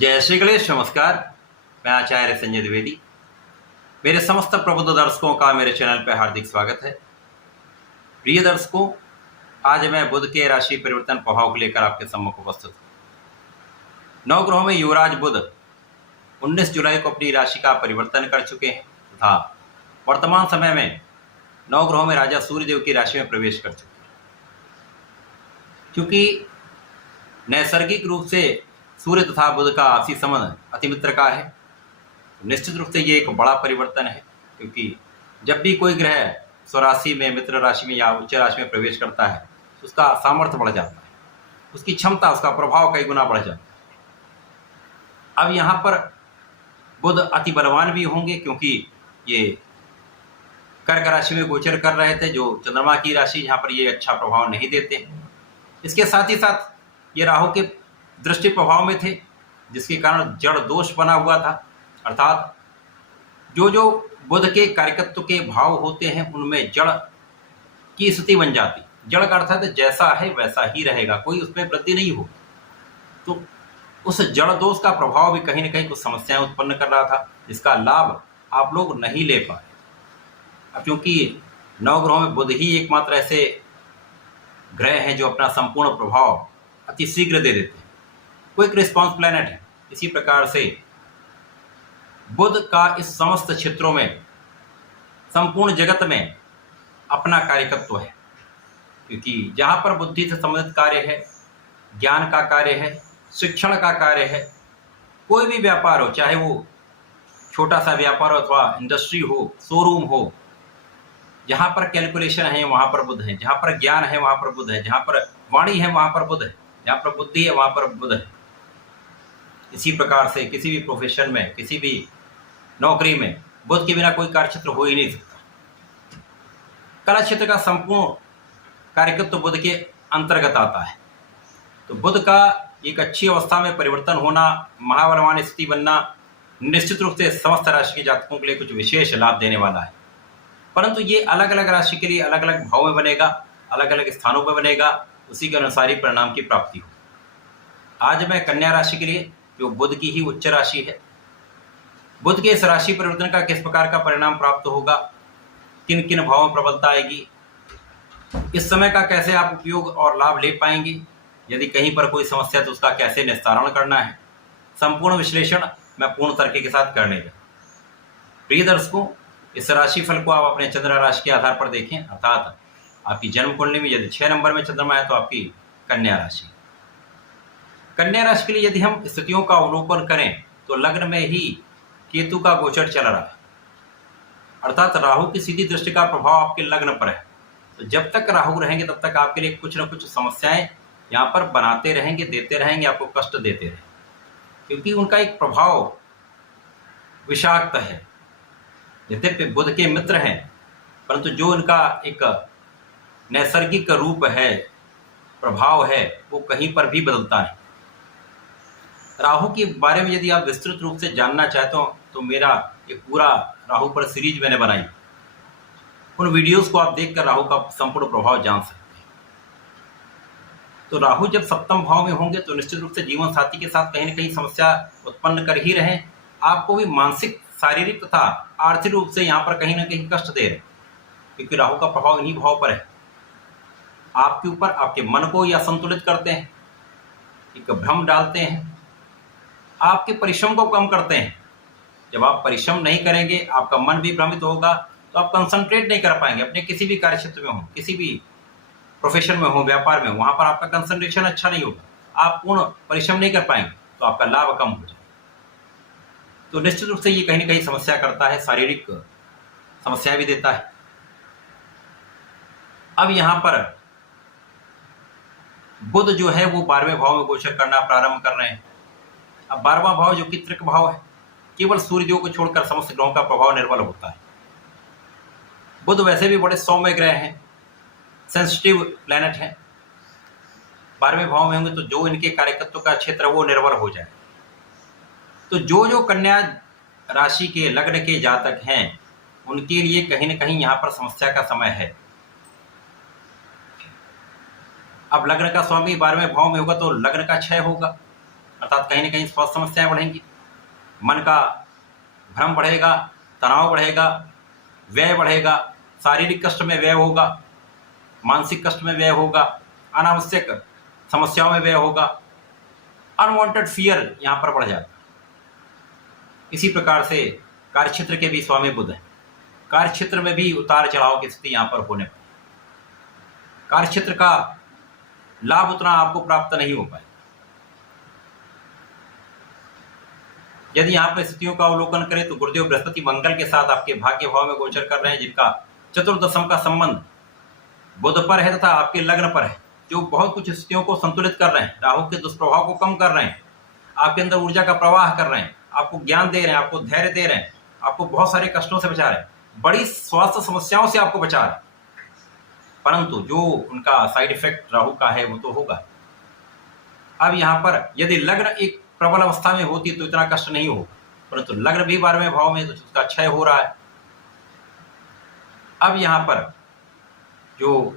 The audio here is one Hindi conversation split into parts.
जय श्री गणेश। नमस्कार। मैं आचार्य संजय द्विवेदी। मेरे समस्त प्रबुद्ध दर्शकों का मेरे चैनल पर हार्दिक स्वागत है। प्रिय दर्शकों, आज मैं बुध के राशि परिवर्तन प्रभाव को लेकर आपके सम्मुख उपस्थित हूँ। नवग्रहों में युवराज बुध 19 जुलाई को अपनी राशि का परिवर्तन कर चुके हैं तथा वर्तमान समय में नवग्रहों में राजा सूर्यदेव की राशि में प्रवेश कर चुके हैं। क्योंकि नैसर्गिक रूप से सूर्य तथा बुध का आपसी संबंध अति मित्र का है, तो निश्चित रूप से ये एक बड़ा परिवर्तन है। क्योंकि जब भी कोई ग्रह स्वराशि में, मित्र राशि में या उच्च राशि में प्रवेश करता है तो उसका सामर्थ्य बढ़ जाता है, उसकी क्षमता, उसका प्रभाव कई गुना बढ़ जाता है। अब यहाँ पर बुध अति बलवान भी होंगे, क्योंकि ये कर्क राशि में गोचर कर रहे थे, जो चंद्रमा की राशि, यहाँ पर ये अच्छा प्रभाव नहीं देते। इसके साथ ही साथ ये राहु के दृष्टि प्रभाव में थे, जिसके कारण जड़ दोष बना हुआ था। अर्थात जो बुध के कारकत्व के भाव होते हैं उनमें जड़ की स्थिति बन जाती। जड़ का अर्थात जैसा है वैसा ही रहेगा, कोई उसमें वृद्धि नहीं हो। तो उस जड़ दोष का प्रभाव भी कहीं ना कहीं कुछ समस्याएं उत्पन्न कर रहा था, जिसका लाभ आप लोग नहीं ले पाए। अब क्योंकि नवग्रहों में बुध ही एकमात्र ऐसे ग्रह हैं जो अपना संपूर्ण प्रभाव अति शीघ्र दे देते हैं, क्विक रिस्पॉन्स प्लैनेट है। इसी प्रकार से बुध का इस समस्त क्षेत्रों में, संपूर्ण जगत में अपना कार्यकत्व है। क्योंकि जहाँ पर बुद्धि से संबंधित कार्य है, ज्ञान का कार्य है, शिक्षण का कार्य है, कोई भी व्यापार हो, चाहे वो छोटा सा व्यापार हो अथवा इंडस्ट्री हो, शोरूम हो, जहाँ पर कैलकुलेशन है वहाँ पर बुध है, जहाँ पर ज्ञान है वहाँ पर बुध है, जहाँ पर वाणी है वहाँ पर बुध है, जहाँ पर बुद्धि है वहाँ पर बुध है। इसी प्रकार से किसी भी प्रोफेशन में, किसी भी नौकरी में बुध के बिना कोई कार्यक्षेत्र हो ही नहीं सकता। कला क्षेत्र का संपूर्ण कार्यकत्व बुध के अंतर्गत आता है। तो बुध का एक अच्छी अवस्था में परिवर्तन होना, महाबलवान स्थिति बनना निश्चित रूप से समस्त राशि के जातकों के लिए कुछ विशेष लाभ देने वाला है। परंतु ये अलग अलग राशि के लिए अलग अलग भाव में बनेगा, अलग अलग स्थानों पर बनेगा, उसी के अनुसार ही परिणाम की प्राप्ति हो। आज मैं कन्या राशि के लिए, जो बुध की ही उच्च राशि है, बुध के इस राशि परिवर्तन का किस प्रकार का परिणाम प्राप्त होगा, किन किन भावों में प्रबलता आएगी, इस समय का कैसे आप उपयोग और लाभ ले पाएंगे, यदि कहीं पर कोई समस्या तो उसका कैसे निस्तारण करना है, संपूर्ण विश्लेषण मैं पूर्ण तरीके के साथ करने लगा। प्रिय दर्शकों, इस राशि फल को आप अपने चंद्र राशि के आधार पर देखें। अर्थात आपकी जन्म कुंडली में यदि 6 नंबर में चंद्रमा है तो आपकी कन्या राशि। कन्या राशि के लिए यदि हम स्थितियों का अवलोकन करें तो लग्न में ही केतु का गोचर चल रहा है। अर्थात राहु की सीधी दृष्टि का प्रभाव आपके लग्न पर है। तो जब तक राहु रहेंगे तब तक आपके लिए कुछ न कुछ समस्याएं यहाँ पर बनाते रहेंगे, देते रहेंगे, आपको कष्ट देते रहेंगे, क्योंकि उनका एक प्रभाव विषाक्त है। यद्यपि बुध के मित्र हैं, परंतु जो उनका एक नैसर्गिक रूप है, प्रभाव है, वो कहीं पर भी बदलता नहीं। राहु के बारे में यदि आप विस्तृत रूप से जानना चाहते हो तो मेरा एक पूरा राहु पर सीरीज मैंने बनाई, उन वीडियोस को आप देखकर राहु का संपूर्ण प्रभाव जान सकते हैं। तो राहु जब सप्तम भाव में होंगे तो निश्चित रूप से जीवन साथी के साथ कहीं न कहीं समस्या उत्पन्न कर ही रहे, आपको भी मानसिक, शारीरिक तथा आर्थिक रूप से यहाँ पर कहीं ना कहीं कष्ट दे रहे, क्योंकि राहु का प्रभाव इन्हीं भाव पर है। आपके ऊपर, आपके मन को या संतुलित करते हैं, एक भ्रम डालते हैं, आपके परिश्रम को कम करते हैं। जब आप परिश्रम नहीं करेंगे, आपका मन भी भ्रमित होगा, तो आप कंसंट्रेट नहीं कर पाएंगे अपने किसी भी कार्यक्षेत्र में हो, किसी भी प्रोफेशन में हो, व्यापार में, वहाँ पर आपका कंसंट्रेशन अच्छा नहीं होगा, आप पूर्ण परिश्रम नहीं कर पाएंगे, तो आपका लाभ कम हो जाएगा। तो निश्चित रूप से ये कहीं ना कहीं समस्या करता है, शारीरिक समस्या भी देता है। अब यहाँ पर बुध जो है वो 12वें भाव में गोचर करना प्रारंभ कर रहे हैं। अब 12वां भाव जो कि त्रिक भाव है, केवल सूर्यदेव को छोड़कर समस्त ग्रहों का प्रभाव निर्बल होता है। बुध वैसे भी बड़े सौम्य ग्रह हैं, सेंसिटिव प्लैनेट हैं। 12वें भाव में होंगे तो जो इनके कार्यकत्व का क्षेत्र वो निर्बल हो जाए। तो जो कन्या राशि के लग्न के जातक हैं उनके लिए कहीं ना कहीं यहाँ पर समस्या का समय है। अब लग्न का स्वामी 12वें भाव में होगा तो लग्न का क्षय होगा, अर्थात कहीं ना कहीं स्वास्थ्य समस्याएं बढ़ेंगी, मन का भ्रम बढ़ेगा, तनाव बढ़ेगा, व्यय बढ़ेगा, शारीरिक कष्ट में व्यय होगा, मानसिक कष्ट में व्यय होगा, अनावश्यक समस्याओं में व्यय होगा, अनवांटेड फियर यहाँ पर बढ़ जाता है। इसी प्रकार से कार्यक्षेत्र के भी स्वामी बुध हैं, कार्यक्षेत्र में भी उतार चढ़ाव की स्थिति यहाँ पर होने पर कार्यक्षेत्र का लाभ उतना आपको प्राप्त नहीं हो पाएगा। यदि यहाँ पर स्थितियों का अवलोकन करें तो गुरुदेव बृहस्पति मंगल के साथ आपके भाग्य भाव में गोचर कर रहे हैं, जिनका चतुर्दशम का संबंध बुध पर है तथा आपके लग्न पर है, जो बहुत कुछ स्थितियों को संतुलित कर रहे हैं, राहु के दुष्प्रभाव को कम कर रहे हैं, आपके अंदर ऊर्जा का प्रवाह कर रहे हैं, आपको ज्ञान दे रहे हैं, आपको धैर्य दे रहे हैं, आपको बहुत सारे कष्टों से बचा रहे हैं, बड़ी स्वास्थ्य समस्याओं से आपको बचा रहे हैं। परंतु जो उनका साइड इफेक्ट राहु का है वो तो होगा। अब यहाँ पर यदि लग्न एक प्रबल अवस्था में होती तो इतना कष्ट नहीं होगा, परंतु लग्न भी 12वें भाव में तो उसका क्षय हो रहा है। अब यहाँ पर जो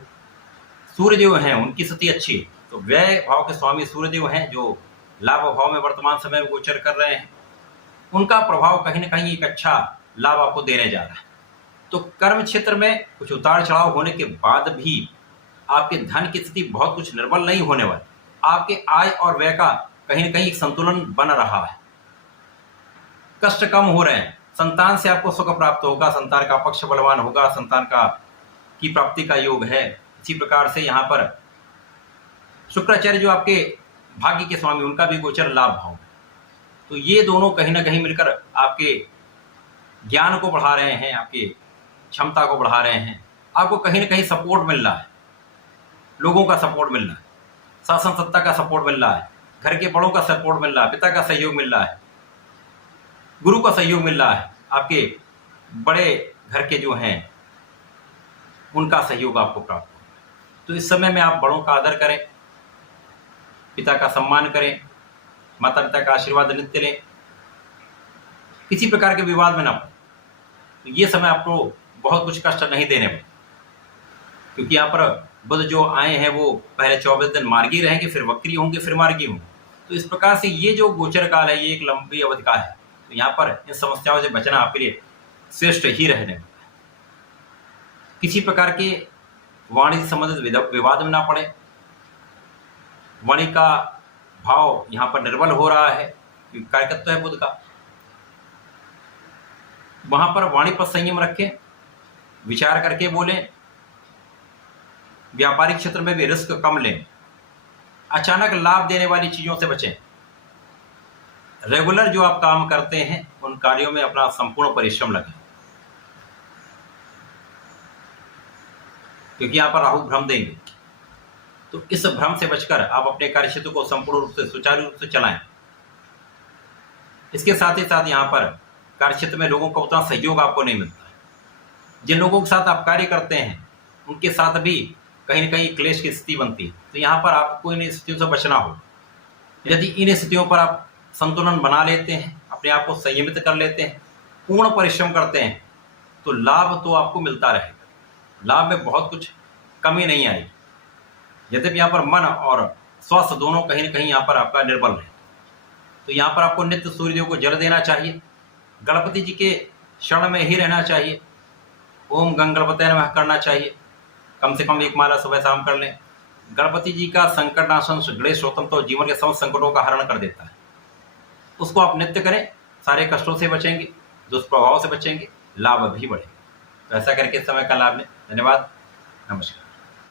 सूर्यदेव हैं उनकी स्थिति अच्छी है, तो व्यय भाव के स्वामी सूर्यदेव हैं जो लाभ भाव में वर्तमान समय में गोचर कर रहे हैं, उनका प्रभाव कहीं ना कहीं एक अच्छा लाभ आपको देने जा रहा है। तो कर्म क्षेत्र में कुछ उतार चढ़ाव होने के बाद भी आपके धन की स्थिति बहुत कुछ निर्बल नहीं होने वाली, आपके आय और व्यय का कहीं ना कहीं एक संतुलन बन रहा है, कष्ट कम हो रहे हैं, संतान से आपको सुख प्राप्त होगा, संतान का पक्ष बलवान होगा, संतान का की प्राप्ति का योग है। इसी प्रकार से यहाँ पर शुक्राचार्य जो आपके भाग्य के स्वामी उनका भी गोचर लाभ भाव, तो ये दोनों कहीं ना कहीं मिलकर आपके ज्ञान को बढ़ा रहे हैं, आपके क्षमता को बढ़ा रहे हैं, आपको कहीं ना कहीं सपोर्ट मिल रहा है, लोगों का सपोर्ट मिल रहा है, शासन सत्ता का सपोर्ट मिल रहा है, घर के बड़ों का सपोर्ट मिल रहा है, पिता का सहयोग मिल रहा है, गुरु का सहयोग मिल रहा है, आपके बड़े घर के जो हैं उनका सहयोग आपको प्राप्त हो। तो इस समय में आप बड़ों का आदर करें, पिता का सम्मान करें, माता पिता का आशीर्वाद नित्य लें, किसी प्रकार के विवाद में ना पड़े। तो ये समय आपको बहुत कुछ कष्ट नहीं देने पड़े, क्योंकि यहाँ पर बुध जो आए हैं वो पहले 24 दिन मार्गी रहेंगे, फिर वक्री होंगे, फिर मार्गी होंगे। तो इस प्रकार से ये जो गोचर काल है ये एक लंबी अवधि का है, तो यहाँ पर इन समस्याओं से बचना आपके लिए श्रेष्ठ ही रहने वाला है। किसी प्रकार के वाणी से संबंधित विवाद में ना पड़े, वाणी का भाव यहाँ पर निर्बल हो रहा है क्योंकि कार्यकत्व है बुध का, वहां पर वाणी पर संयम रखें, विचार करके बोलें, व्यापारिक क्षेत्र में भी रिस्क कम लें, अचानक लाभ देने वाली चीजों से बचें, रेगुलर जो आप काम करते हैं उन कार्यों में अपना संपूर्ण परिश्रम लगें, क्योंकि यहाँ पर राहु भ्रम देंगे। तो इस भ्रम से बचकर आप अपने कार्यक्षेत्र को संपूर्ण रूप से सुचारू रूप से चलाएं। इसके साथ ही साथ यहाँ पर कार्यक्षेत्र में लोगों का उतना सहयोग आपको नहीं मिलता है। जिन लोगों के साथ आप कार्य करते हैं उनके साथ भी कहीं न कहीं क्लेश की स्थिति बनती है। तो यहाँ पर आपको इन स्थितियों से बचना हो। यदि इन स्थितियों पर आप संतुलन बना लेते हैं, अपने आप को संयमित कर लेते हैं, पूर्ण परिश्रम करते हैं, तो लाभ तो आपको मिलता रहेगा। लाभ में बहुत कुछ कमी नहीं आएगी। यद्यपि यहाँ पर मन और स्वास्थ्य दोनों कहीं न कहीं यहाँ पर आपका निर्बल है, तो यहाँ पर आपको नित्य सूर्यदेव को जल देना चाहिए, गणपति जी के शरण में ही रहना चाहिए, ओम गंग गणपते नमः करना चाहिए, कम से कम एक माला सुबह शाम कर लें। गणपति जी का संकटनाशन गणेश स्तोत्रम तो जीवन के समस्त संकटों का हरण कर देता है, उसको आप नित्य करें, सारे कष्टों से बचेंगे, दुष्प्रभाव से बचेंगे, लाभ भी बढ़ेगा। तो ऐसा करके समय का लाभ लें। धन्यवाद, नमस्कार।